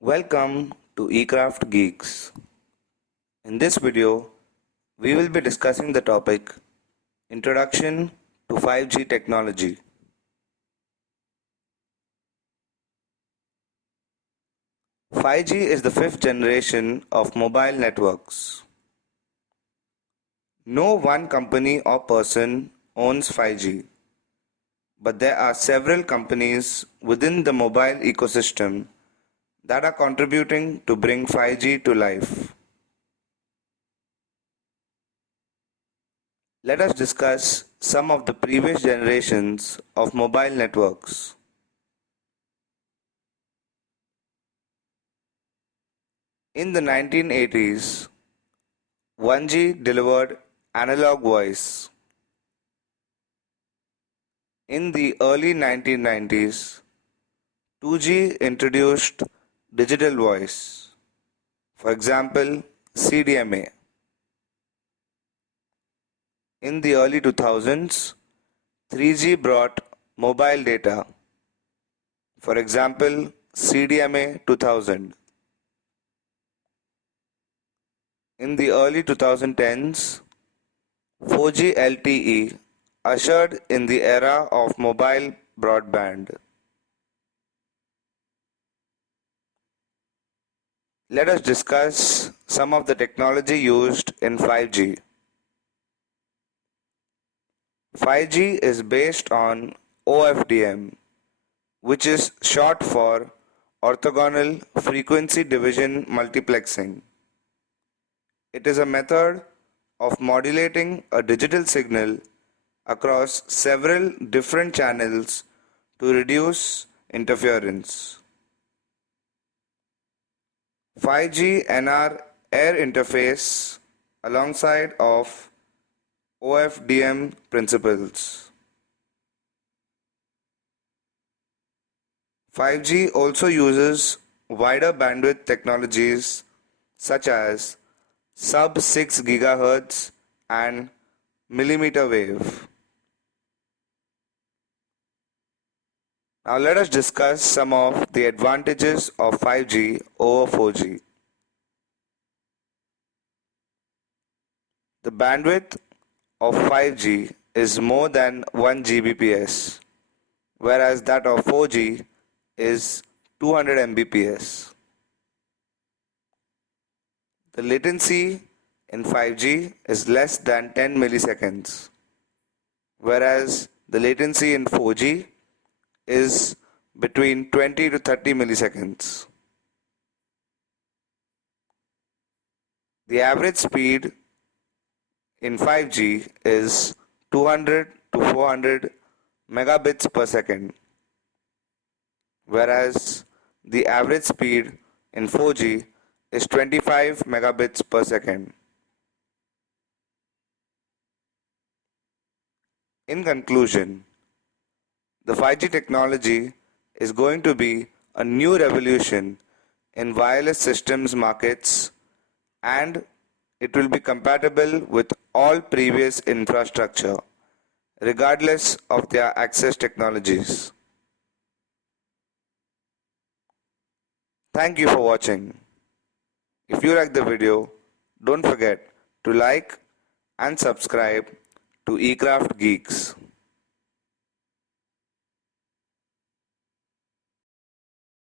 Welcome to eCraft Geeks. In this video, we will be discussing the topic Introduction to 5G Technology. 5G is the fifth generation of mobile networks. No one company or person owns 5G, but there are several companies within the mobile ecosystem that are contributing to bring 5G to life. Let us discuss some of the previous generations of mobile networks. In the 1980s, 1G delivered analog voice. In the early 1990s, 2G introduced digital voice, for example, CDMA. In the early 2000s, 3G brought mobile data, for example, CDMA 2000. In the early 2010s, 4G LTE ushered in the era of mobile broadband. Let us discuss some of the technology used in 5G. 5G is based on OFDM, which is short for orthogonal frequency division multiplexing. It is a method of modulating a digital signal across several different channels to reduce interference. 5G NR air interface alongside of OFDM principles. 5G also uses wider bandwidth technologies such as sub-6 GHz and millimeter wave. Now let us discuss some of the advantages of 5G over 4G. The bandwidth of 5G is more than 1 Gbps, whereas that of 4G is 200 Mbps. The latency in 5G is less than 10 milliseconds, whereas the latency in 4G is between 20 to 30 milliseconds. The average speed in 5G is 200 to 400 megabits per second, whereas the average speed in 4G is 25 megabits per second. In conclusion, the 5G technology is going to be a new revolution in wireless systems markets, and it will be compatible with all previous infrastructure, regardless of their access technologies. Thank you for watching. If you like the video, don't forget to like and subscribe to eCraft Geeks.